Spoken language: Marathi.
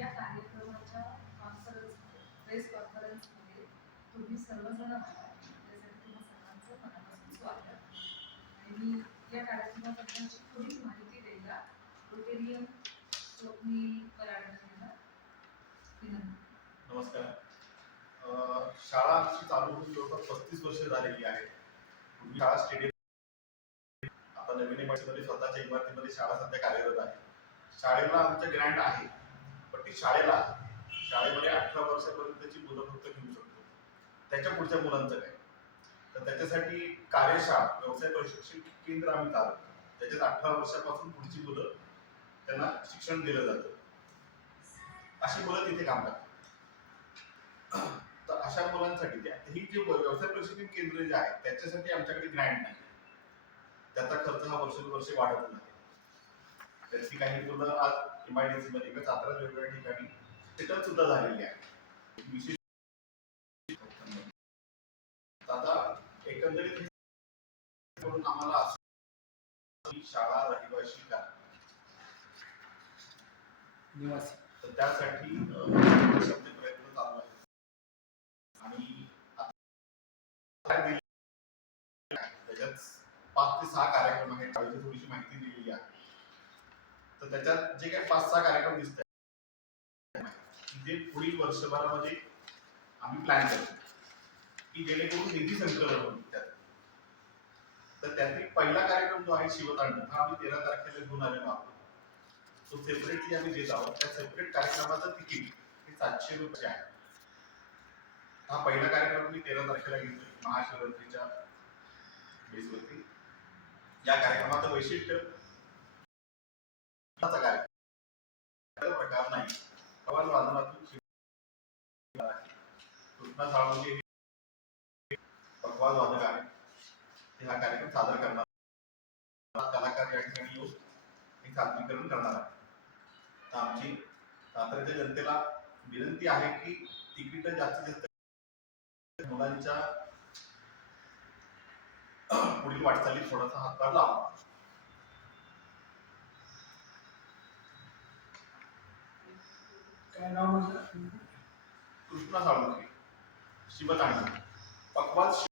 या कार्यक्रमाच्या प्रेस कॉन्फरन्समध्ये तुम्ही सर्वजण आहात, त्यासाठी तुम्हा सर्वांचं मनापासून स्वागत. आणि मी या कार्यक्रमाबद्दलची थोडी माहिती द्यायला रोटेरियन स्वप्नील कराड यांना विनंती. नमस्कार. शाळा आमची चालू होऊन जवळपास 35 वर्ष झालेली आहेत. पूर्वी शाळा स्टेडियम, आता नवीन इमारतीमध्ये स्वतःच्या इमारतीमध्ये शाळा सध्या कार्यरत आहे. शाळेला आमचं ग्रँट आहे, पण ती शाळेमध्ये 18 वर्षापर्यंतची मुलं फक्त घेऊ शकतो. त्याच्या पुढच्या मुलांचं काय? तर त्याच्यासाठी कार्यशाळा, व्यवसाय प्रशिक्षण केंद्र आम्ही चालवतो. त्याच्यात 18 वर्षापासून पुढची मुलं त्यांना शिक्षण दिलं जातं. अशी मुलं तिथे काम करतात. तर अशा मुलांसाठी ही जे व्यवसाय प्रशिक्षण केंद्र जे आहे त्याच्यासाठी आमच्याकडे ग्रँट नाही. त्याचा खर्च हा वर्षानुवर्षे वाढत नाही. त्याची काही मुलं आज MIDC मध्ये किंवा 4 वेगवेगळ्या ठिकाणी सेटल सुद्धा झालेली आहे. विशेष आता एकंदरीत म्हणून आम्हाला शाळा रहिवाशी का निवासी, तर त्यासाठी प्रयत्न चालू आहे. आणि त्याच्यात 5 ते 6 कार्यक्रम आहेत. शाळेची थोडीशी माहिती दिलेली आहे. तर त्याच्यात जे काही 5-6 कार्यक्रम दिसत आहेत जे पुढील वर्षभरामध्ये आम्ही प्लॅन करतो की जेणेकरून निधी संकलन होईल. तर त्यातील पहिला कार्यक्रम जो आहे शिवतांडव, हा आम्ही 13 तारखेला घेऊन आलेलो आहोत. तो सेपरेटली आम्ही देत आहोत. त्या सेपरेट कार्यक्रमाचं तिकीट हे 700 रुपये आहे. हा पहिला कार्यक्रम मी 13 तारखेला घेतोय महाशिवरात्रीच्या बेसवरती. या कार्यक्रमाचं वैशिष्ट्य प्रकार नाही, कवाल वादनातून कृष्णा साळुंखे पकवाज वादक आहे. ते हा कार्यक्रम सादर करणार, कलाकार या ठिकाणी येऊन हे सादरीकरण करणार आहे. तर आमची साताऱ्याच्या जनतेला विनंती आहे की तिकीट जास्तीत जास्त मुलांच्या पुढील वाटचालीत थोडासा हातभार लावा. काय नाव म्हणजे? कृष्णा साळुंखे, शिवतांडव, पकवाज